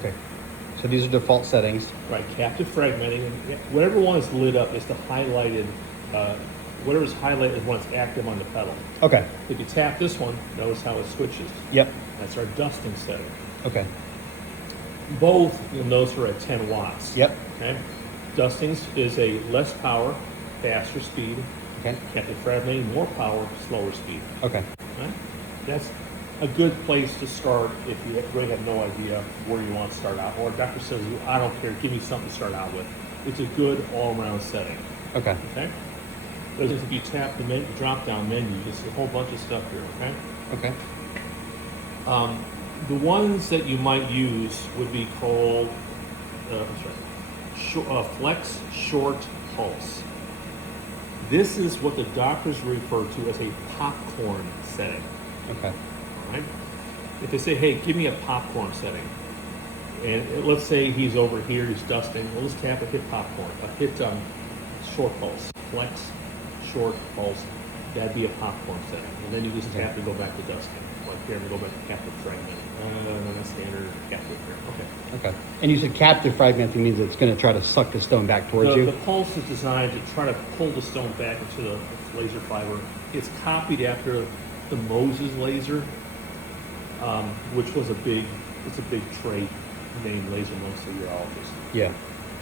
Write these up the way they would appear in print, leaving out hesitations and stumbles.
Okay. So these are default settings. Right, captive fragmenting. Whatever one is lit up is the highlighted, whatever's highlighted is when it's active on the pedal. Okay. If you tap this one, notice how it switches. Yep. That's our dusting setting. Okay. Both, you'll notice, are at 10 watts. Yep. Okay. Dustings is a less power, faster speed. Okay. Captive fragmenting, more power, slower speed. Okay. Okay. That's a good place to start if you really have no idea where you want to start out. Or a doctor says, I don't care, give me something to start out with. It's a good all-around setting. Okay. Okay? Because if you tap the drop-down menu, there's a whole bunch of stuff here, okay? Okay. The ones that you might use would be called flex short pulse. This is what the doctors refer to as a popcorn setting. Okay. Right? If they say, hey, give me a popcorn setting, and let's say he's over here, he's dusting, we'll just tap a hit popcorn, hit short pulse, flex, short pulse, that'd be a popcorn setting. And then you just tap to go back to dusting. Like here, go back to captive fragment. Standard captive fragment. Okay. Okay. And you said captive fragmenting means it's going to try to suck the stone back towards you? The pulse is designed to try to pull the stone back into the laser fiber. It's copied after the Moses laser, which was it's a big trade name laser amongst the urologists. Yeah.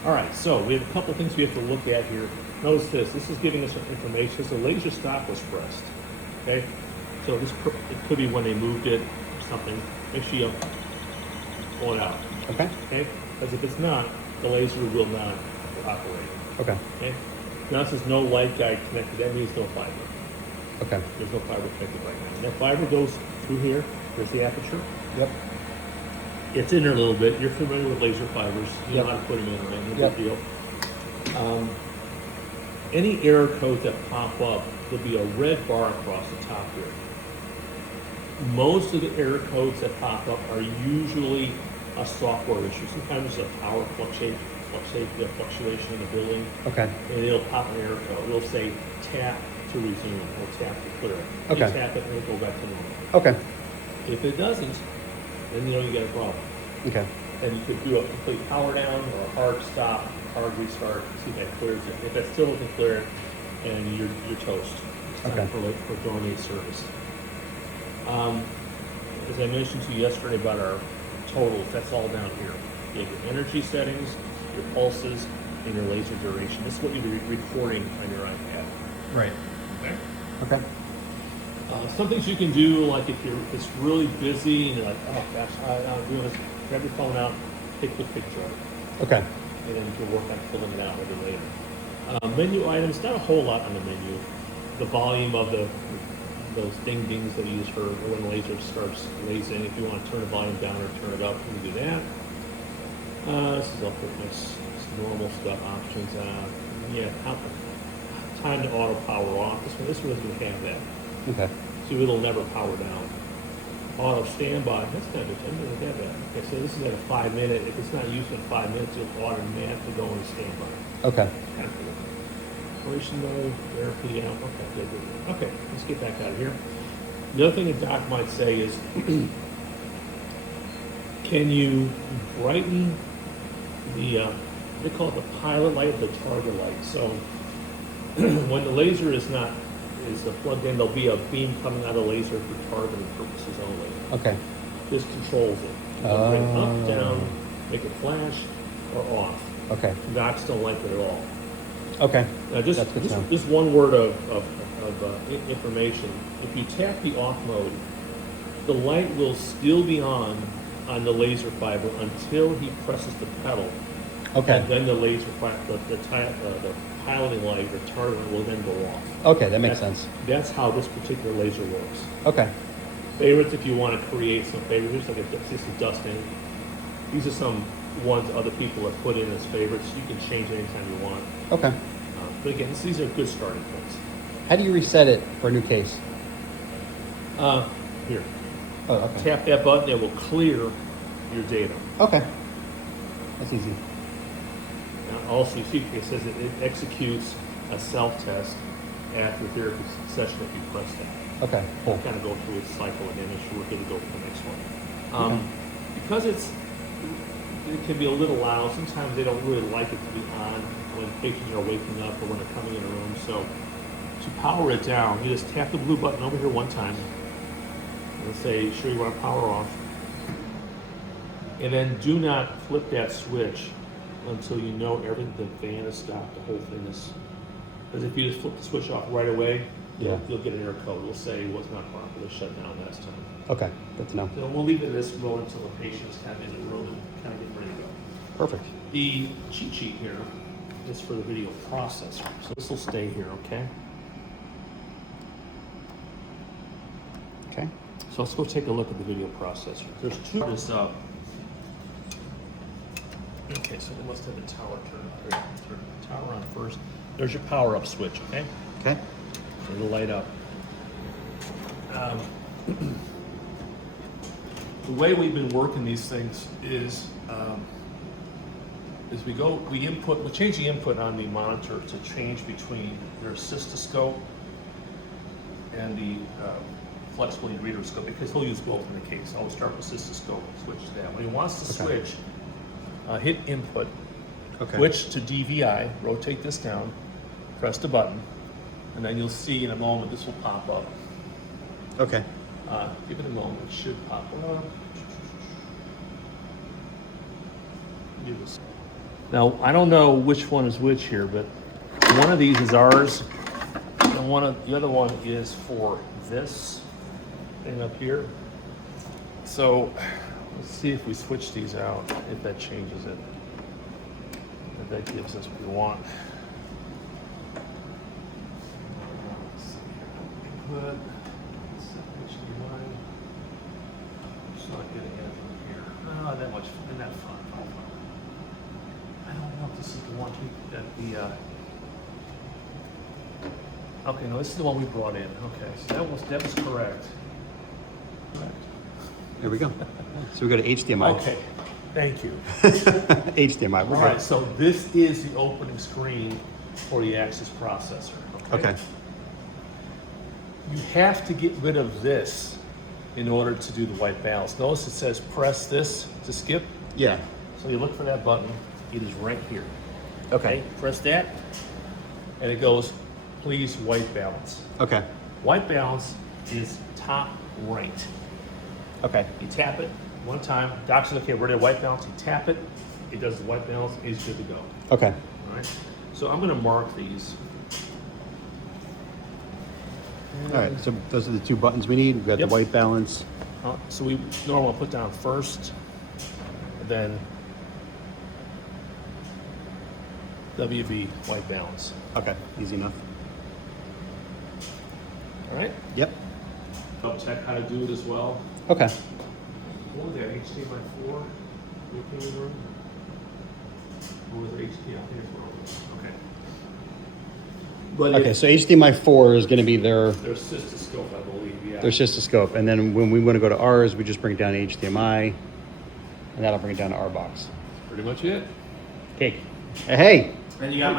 All right, so we have a couple things we have to look at here. Notice this. This is giving us some information. It's a laser stop was pressed. Okay, so it could be when they moved it or something. Make sure you pull it out. Okay. Okay, because if it's not, the laser will not operate. Okay. Okay. Now it says no light guide connected. That means no fiber. Okay. There's no fiber connected right now. And that fiber goes through here. There's the aperture. Yep. It's in there a little bit. You're familiar with laser fibers. You Yep. know how to put them in, right? No Yep. big deal. Any error codes that pop up, there'll be a red bar across the top here. Most of the error codes that pop up are usually a software issue. Sometimes it's a power fluctuation in the building. Okay. And it'll pop an error code. It'll say tap to resume or tap to clear. Okay. You tap it and it'll go back to normal. Okay. If it doesn't, then you know you got a problem. Okay. And you could do a complete power down or a hard stop, hard restart, see if that clears it. If that still doesn't clear it, and you're toast. It's time for donate service. As I mentioned to you yesterday about our totals, that's all down here. You have your energy settings, your pulses, and your laser duration. This is what you'll be recording on your iPad. Right. Okay. Okay. Some things you can do, like if it's really busy and you're like, oh gosh, I'm doing this, grab your phone out, take a picture of it. Okay. And then you can work on filling it out a little later. Menu items, not a whole lot on the menu. The volume of those ding dings that you use for when the laser starts lasing. If you want to turn the volume down or turn it up, you can do that. This is all fitness, normal stuff, options. Time to auto power off. This one doesn't have that. Okay. So it'll never power down. Auto standby, that's kind of interesting. I didn't have that. Okay, so this is at a 5 minute. If it's not used in 5 minutes, it'll automatically go into standby. Okay. Kind of cool. Operation mode, therapy out. Okay, good. Okay, let's get back out of here. The other thing a doc might say is, can you brighten the, they call it the pilot light or the target light. So when the laser is plugged in, there'll be a beam coming out of the laser for targeting purposes only. Okay. This controls it. It'll bring up, down, make it flash, or off. Okay. Docs don't like it at all. Okay. Now, just one word of information. If you tap the off mode, the light will still be on the laser fiber until he presses the pedal. Okay. And then the laser the piloting light or targeting will then go off. Okay, that makes sense. That's how this particular laser works. Okay. Favorites, if you want to create some favorites, like this is dusting. These are some ones other people have put in as favorites. You can change anytime you want. Okay. But again, these are good starting points. How do you reset it for a new case? Here. Oh, okay. Tap that button, it will clear your data. Okay. That's easy. Now, also, you see it says it executes a self-test after the therapy session if you press that. Okay, cool. We'll kind of go through its cycle again, and we're good to go for the next one. Because it's it can be a little loud. Sometimes they don't really like it to be on when patients are waking up or when they're coming in the room. So to power it down, you just tap the blue button over here one time and say, sure you want to power off. And then do not flip that switch until you know everything, the fan is stopped, the whole thing is. Because if you just flip the switch off right away, you'll get an error code. We'll say it was not properly shut down last time. Okay, good to know. So we'll leave it in this mode until the patient's kind of in the room and kind of getting ready to go. Perfect. The cheat sheet here is for the video processor. So this will stay here, okay? Okay. So let's go take a look at the video processor. There's two of this up. Okay, so we must have the tower turned on. Here, turn the tower on first. There's your power up switch, okay? Okay. So it'll light up. The way we've been working these things is we change the input on the monitor to change between their cystoscope and the flexible reader scope, because he'll use both in the case. I'll start with cystoscope, switch to that. When he wants to switch, hit input, switch to DVI, rotate this down, press the button, and then you'll see in a moment this will pop up. Okay. Give it a moment, it should pop up. Now, I don't know which one is which here, but one of these is ours, and the other one is for this thing up here. So, let's see if we switch these out, if that changes it. If that gives us what we want. Input. HDMI. Just not getting anything here. Oh, that much. Isn't that fun? I don't know if this is the one that okay, no, this is the one we brought in. Okay, so that was correct. Correct. There we go. So we go to HDMI. Okay, thank you. HDMI. All right, so this is the opening screen for the Axis processor. Okay. You have to get rid of this in order to do the white balance. Notice it says press this to skip. Yeah. So you look for that button. It is right here. Okay. Press that, and it goes, please white balance. Okay. White balance is top right. Okay. You tap it one time. Doc says, okay, we're ready to white balance. You tap it. It does the white balance. It's good to go. Okay. All right. So I'm going to mark these. All right. So those are the two buttons we need. We've got the white balance. So we normally put down first, then WB white balance. Okay. Easy enough. All right. Yep. Double check how to do it as well. Okay. What was that? HDMI 4? What was HDMI? Okay. But Okay. So HDMI 4 is going to be their cystoscope, I believe. Yeah. their cystoscope, and then when we want to go to ours, we just bring it down to HDMI, and that'll bring it down to our box. Pretty much it. Cake. Hey. And you got